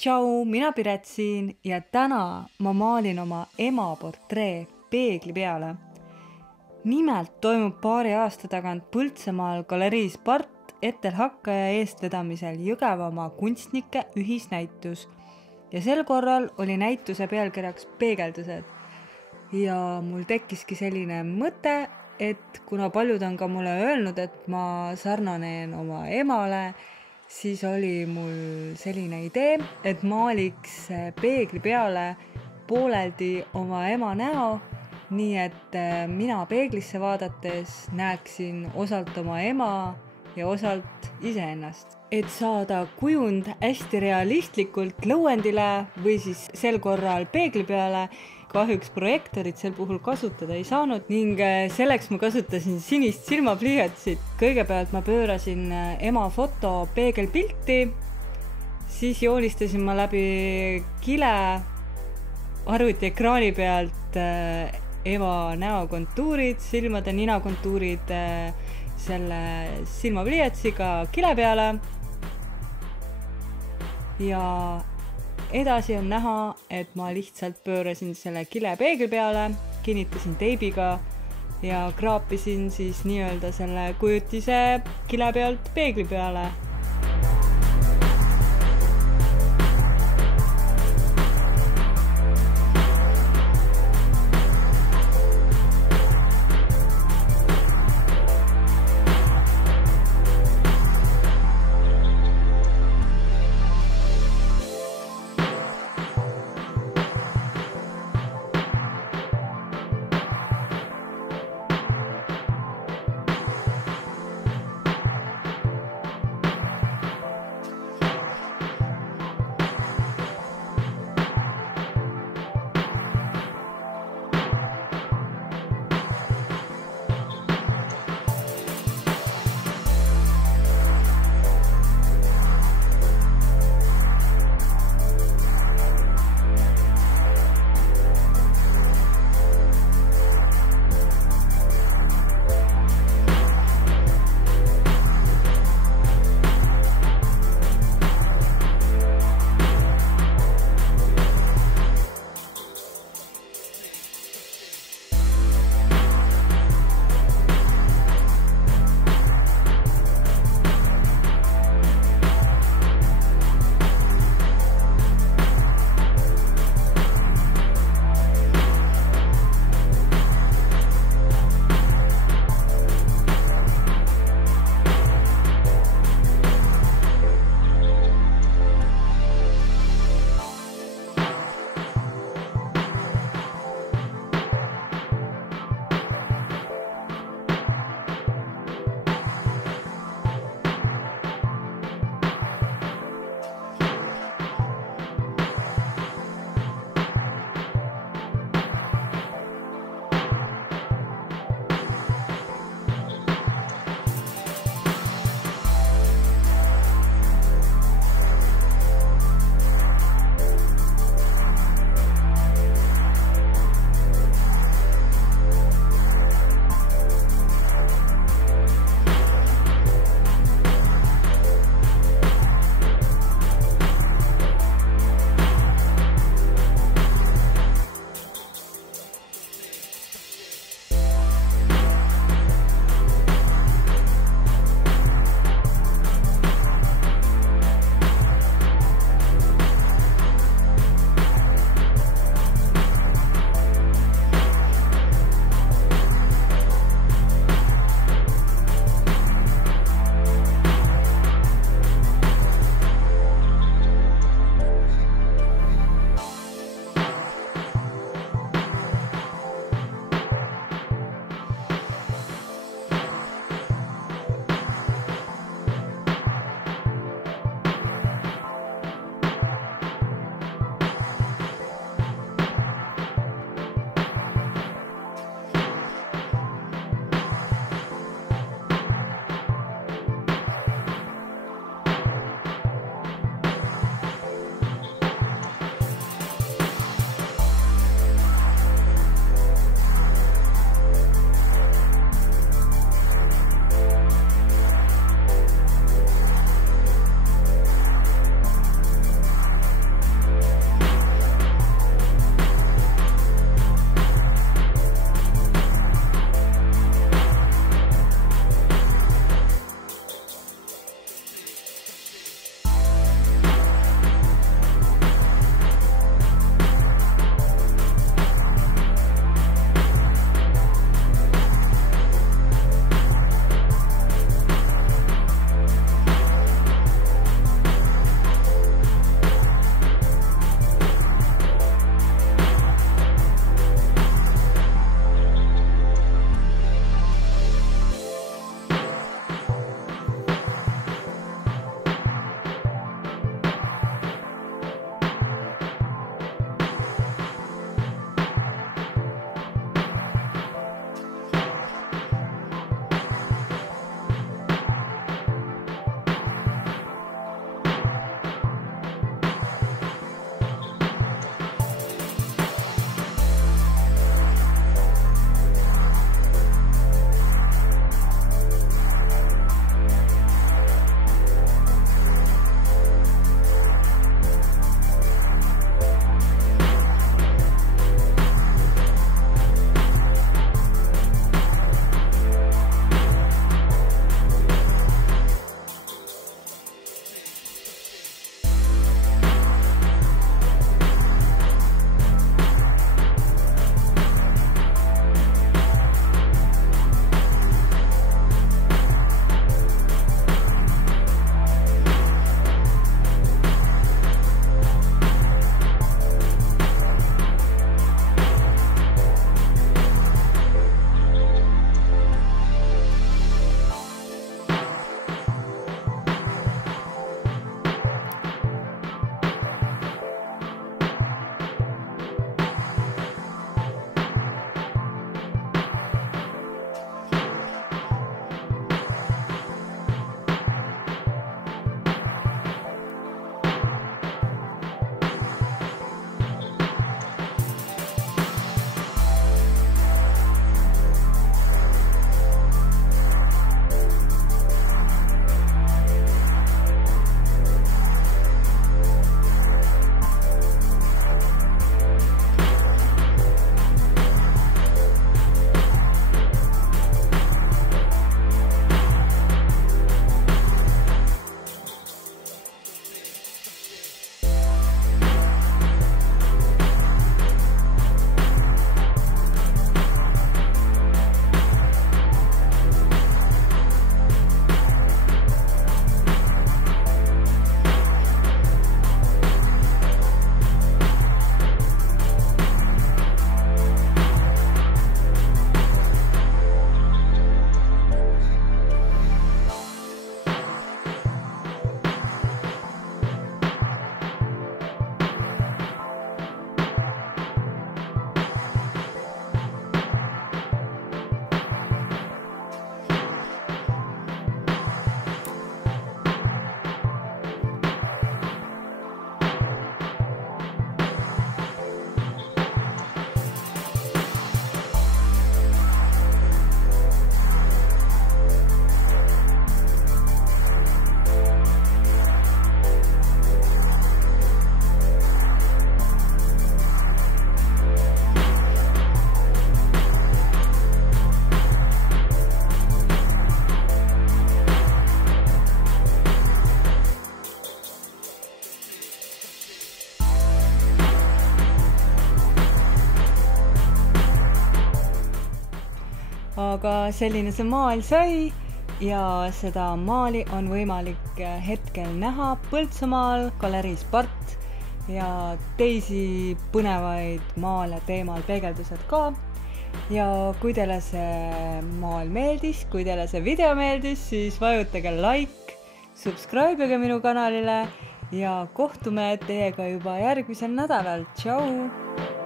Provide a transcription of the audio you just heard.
Tšau, mina Piret siin ja täna ma maalin oma ema portree peegli peale. Nimelt toimub paari aasta tagant Põltsamaal galeriis Part Ettelhakkaja eestvedamisel Jõgevamaa kunstnike ühisnäitus ja sel korral oli näituse pealkirjaks peegeldused. Ja mul tekkiski selline mõte, et kuna paljud on ka mulle öelnud, et ma sarnanen oma emale, siis oli mul selline idee, et maaliks peegli peale pooleldi oma ema näo, nii et mina peeglisse vaadates näeksin osalt oma ema ja osalt iseennast. Et saada kujund hästi realistlikult lõuendile või siis sel korral peegli peale, kahjuks projektorit sel puhul kasutada ei saanud ning selleks ma kasutasin sinist silmapliiatsit. Kõigepealt ma pöörasin ema foto peegelpilti, siis joonistasin ma läbi kile arvutiekraani pealt ema näo kontuurid, silmade nina kontuurid selle silmapliiatsiga kile peale. Ja edasi on näha, et ma lihtsalt pöörasin selle kile peegli peale, kinnitasin teibiga ja kraapisin siis nii-öelda selle kujutise kile pealt peegli peale. aga selline see maal sai ja seda maali on võimalik hetkel näha Põltsamaal Galerii Spart ja teisi põnevaid maale teemal peegeldused ka. Ja kui teile see maal meeldis, kui teile see video meeldis, siis vajutage like, subscribe'ige minu kanalile ja kohtume teiega juba järgmisel nädalal. Tšau!